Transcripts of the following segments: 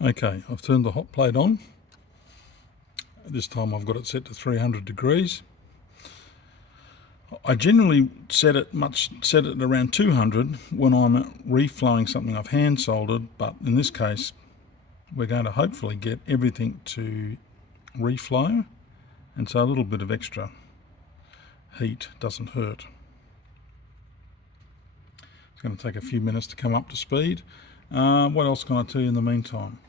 Okay, I've turned the hot plate on. This time I've got it set to 300 degrees. I generally set it around 200 when I'm reflowing something I've hand soldered, but in this case we're going to hopefully get everything to reflow, and so a little bit of extra heat doesn't hurt. It's going to take a few minutes to come up to speed. What else can I tell you in the meantime?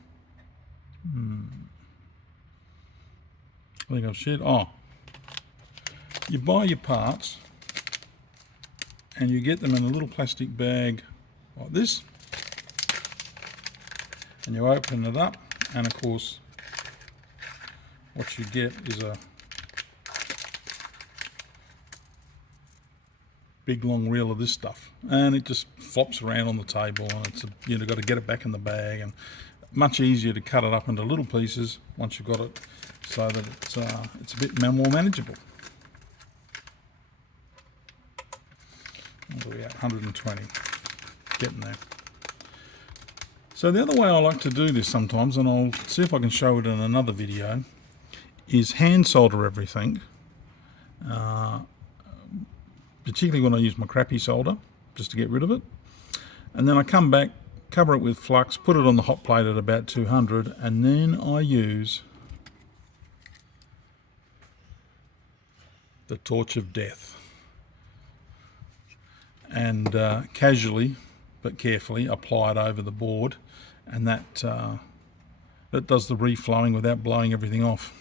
I think I've shared. You buy your parts and you get them in a little plastic bag like this, and you open it up, and of course what you get is a big long reel of this stuff, and it just flops around on the table, and you've got to get it back in the bag, and much easier to cut it up into little pieces once you've got it, so that it's a bit more manageable. What are we at? 120, getting there. So the other way I like to do this sometimes, and I'll see if I can show it in another video, is hand solder everything, particularly when I use my crappy solder, just to get rid of it. And then I come back, cover it with flux, put it on the hot plate at about 200, and then I use the torch of death. And casually but carefully apply it over the board, and that does the reflowing without blowing everything off.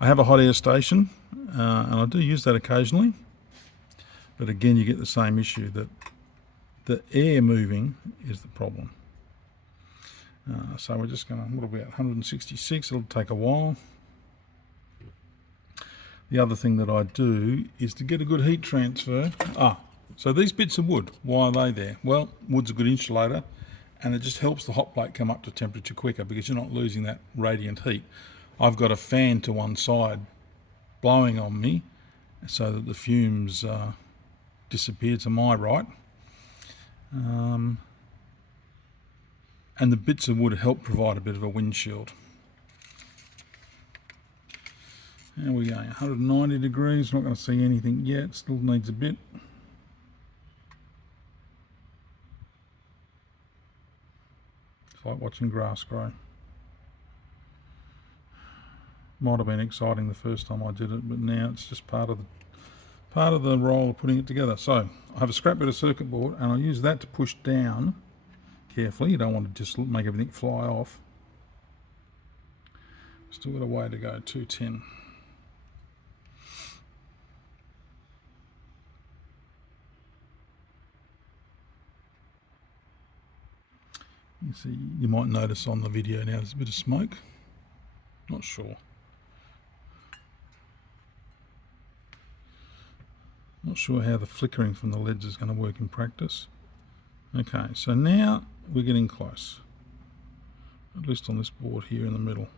I have a hot air station, and I do use that occasionally, but again you get the same issue, that the air moving is the problem. So we're just going to, what are we at, 166, it'll take a while. The other thing that I do is to get a good heat transfer. So these bits of wood, why are they there? Well, wood's a good insulator, and it just helps the hot plate come up to temperature quicker because you're not losing that radiant heat. I've got a fan to one side blowing on me so that the fumes disappear to my right. And the bits of wood help provide a bit of a windshield. There we go, 190 degrees, not going to see anything yet, still needs a bit. It's like watching grass grow. Might have been exciting the first time I did it, but now it's just part of the role of putting it together. So I have a scrap bit of circuit board, and I use that to push down carefully. You don't want to just make everything fly off. Still got a way to go, 210. You see, you might notice on the video now there's a bit of smoke. Not sure. Not sure how the flickering from the LEDs is going to work in practice. Okay, so now we're getting close. At least on this board here in the middle.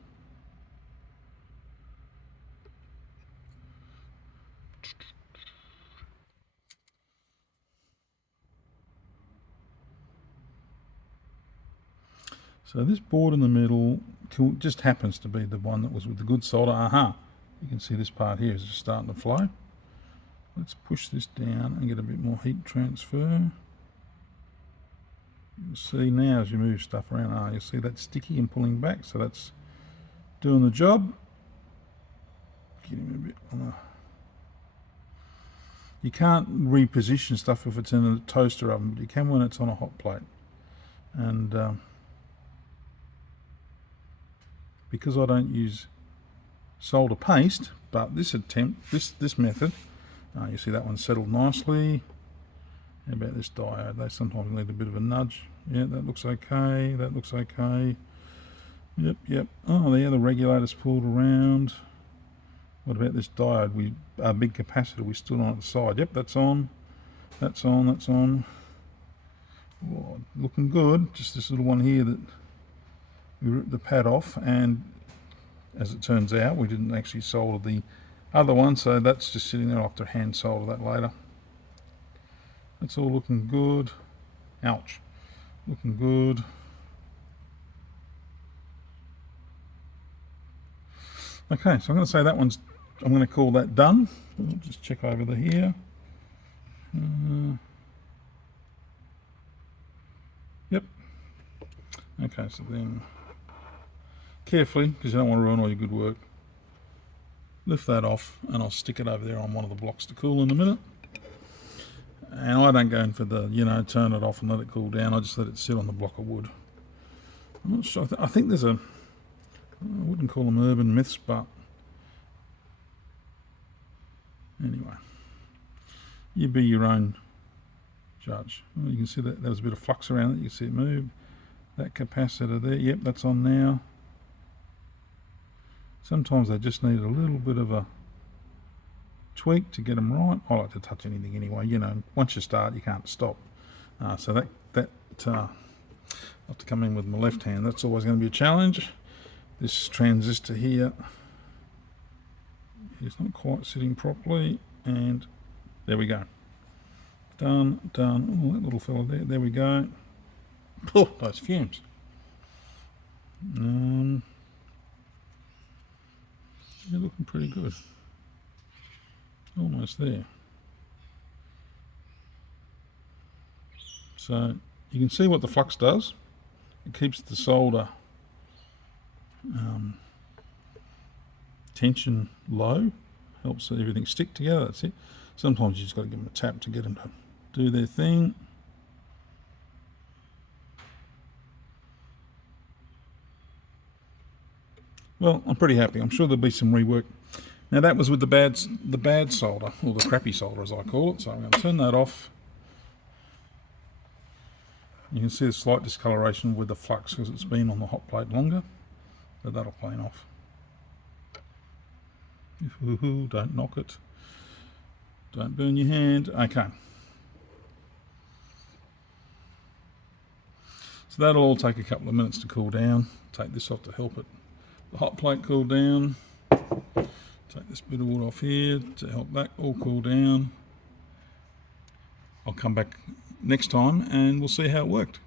So this board in the middle just happens to be the one that was with the good solder. You can see this part here is just starting to flow. Let's push this down and get a bit more heat transfer. You'll see now as you move stuff around, you'll see that sticky and pulling back, so that's doing the job. Get him a bit on You can't reposition stuff if it's in a toaster oven, but you can when it's on a hot plate. And because I don't use solder paste, but this method, you see that one settled nicely. How about this diode? They sometimes need a bit of a nudge. Yeah, that looks okay. That looks okay. Yep. Oh, there, the regulator's pulled around. What about this diode? Our big capacitor, we stood on at the side. Yep, that's on. That's on. Oh, looking good. Just this little one here that we ripped the pad off, and as it turns out, we didn't actually solder the other one, so that's just sitting there. I'll have to hand solder that later. That's all looking good. Ouch. Looking good. Okay, so I'm going to say that one's, I'm going to call that done. I'll just check over the here. Yep. Okay, so then carefully, because you don't want to ruin all your good work, lift that off and I'll stick it over there on one of the blocks to cool in a minute. And I don't go in for the, you know, turn it off and let it cool down. I just let it sit on the block of wood. I'm not sure. I think there's a, I wouldn't call them urban myths, but anyway, you be your own judge. Well, you can see that there's a bit of flux around it. You can see it move. That capacitor there, yep, that's on now. Sometimes they just need a little bit of a tweak to get them right. I like to touch anything anyway, you know, once you start you can't stop. So that I'll have to come in with my left hand. That's always going to be a challenge. This transistor here is not quite sitting properly, and there we go. Done. Oh, that little fella there we go. Oh, those fumes. You're looking pretty good. Almost there. So you can see what the flux does. It keeps the solder tension low, helps everything stick together. That's it. Sometimes you just got to give them a tap to get them to do their thing. Well, I'm pretty happy. I'm sure there'll be some rework. Now that was with the bad solder, or the crappy solder as I call it. So I'm going to turn that off. You can see a slight discoloration with the flux because it's been on the hot plate longer, but that'll clean off. Don't knock it. Don't burn your hand. Okay. So that'll all take a couple of minutes to cool down. Take this off to help it. The hot plate cool down. Take this bit of wood off here to help that all cool down. I'll come back next time and we'll see how it worked.